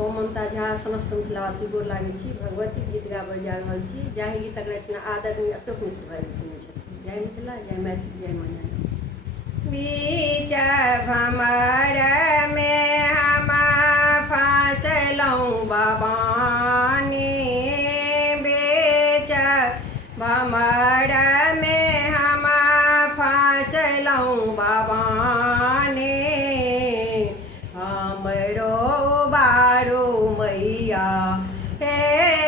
ओम ममता झा समस्त मिथिलावासी गोर लागै छी। भगवती गीत गाबऽ जा रहल छी। जाहि गीतक रचना आदरणीय अशोक मिश्र भाई केने छथिन। जय मिथिला, जय मैथिली, जय माँ। बीच भमर में हम फँसलहुँ भवानी, बीच भमर में हम फँसलहुँ भवानी। हमरो बारू मैया हे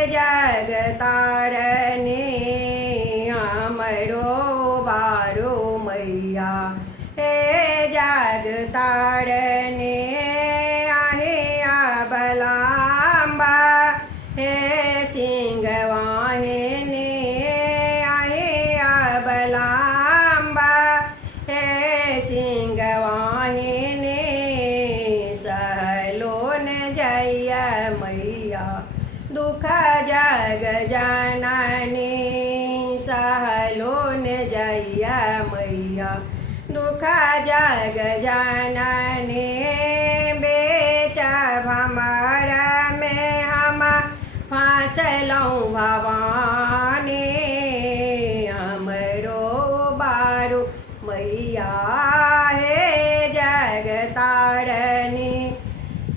जग तारनी, हमरो बारू मैया हे जग तारनी। आहे बलाम्बा हे सिंहवाहिनी, आहे बलाम्बा हे सिंहवाहिनी। सहलोन जय मैया दुख जग जननी, सहलोन जय मैया दुख जग जननी। बेच भमर में हम फँसलहुँ भवानी, हमरो बारू मैया हे जग तारनी।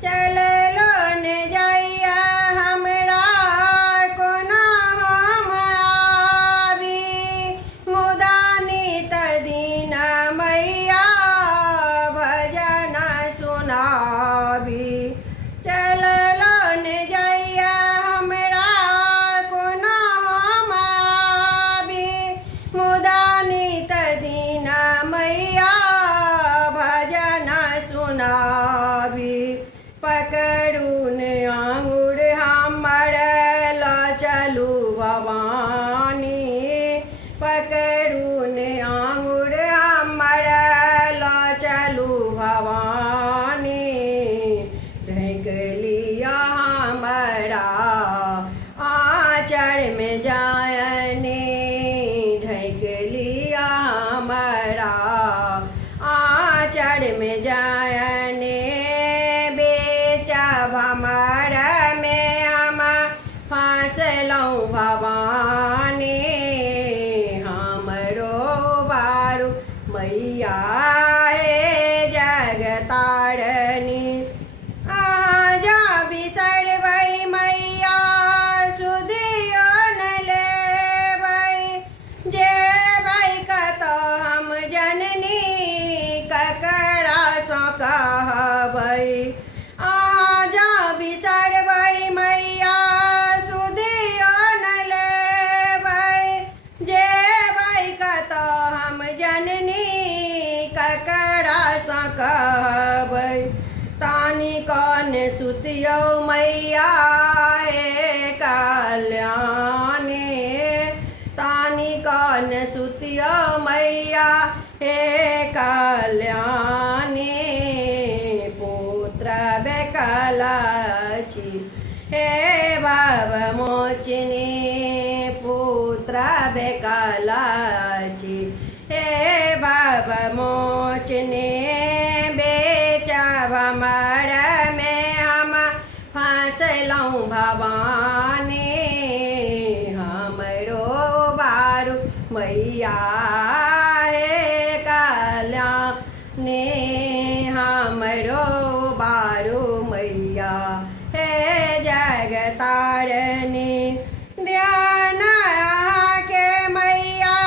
चललो न जइया हमरा कोना हम आबी, मुदा नित दिन मैया भजन सुनाबी। चललो न जइया हमरा कोना हम आबी, मुदा नित दिन मैया भजन सुनाबी। पकड़ून आंगुर हमर ल चलू भवानी, पकड़ून आंगुर हमर ल चलू भवानी। ढक लिया हमरा आँचर में जायनी, ढक लिया हमरा आँचर में जायनी। बेच भमर में हम फँसलहुँ भवानी, हमरो बारू मैया हे जग तारनी। अहाँ जा बिसरबै मैया सुधियो न लेबै, जेबै कतऽ हम जननी ककरा सँ कहबै। अहाँ जा बिसरबै मैया सुधियो न लेबै, जेबै कतऽ हम जननी ककरा सँ कहबै। तानी कन सुतियौ मैया हे कल्याणी, तानी कन सुतियौ मैया हे कल्याणी। पुत्र बेकल छी हे भव मोचनी, पुत्र बेकल छी हे भव मोचनी। बेच भमर में हम फँसलहुँ भवानी, हमरो बारू मैया हे कल्याणी, हमरो बारू मैया हे जग तारनी। ध्यान अहाँके मैया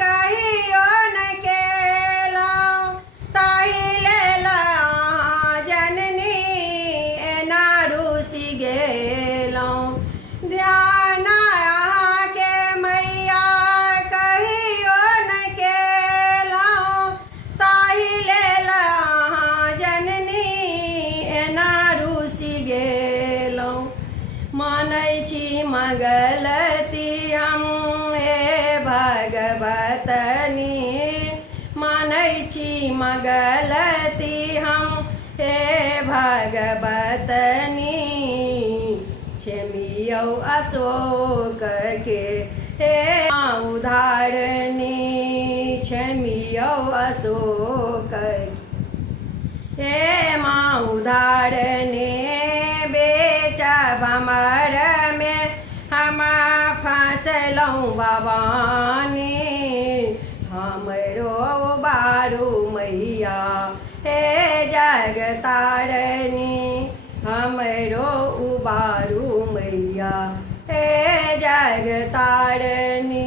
कहियो न केलहुँ, ताहि लेल अहाँ जननी एना रुसि गेलहुँ। ध्यान अहाँके मैया कहियो न केलहुँ, ताहि लेल अहाँ जननी एना रुसि गेलहुँ। मानै छी मगलती हम हे भगवतनी, मानै छी मगलती हम हे भगवतनी। क्षमियौ अशोक के हे माँ उधारनी, क्षमियौ अशोक के हे माँ उधारनी। बे भमर में हम फंसलहुँ भवानी, हमरो बारू मैया हे जगतारनी, हमरो उबारू मैया हे जगतारनी।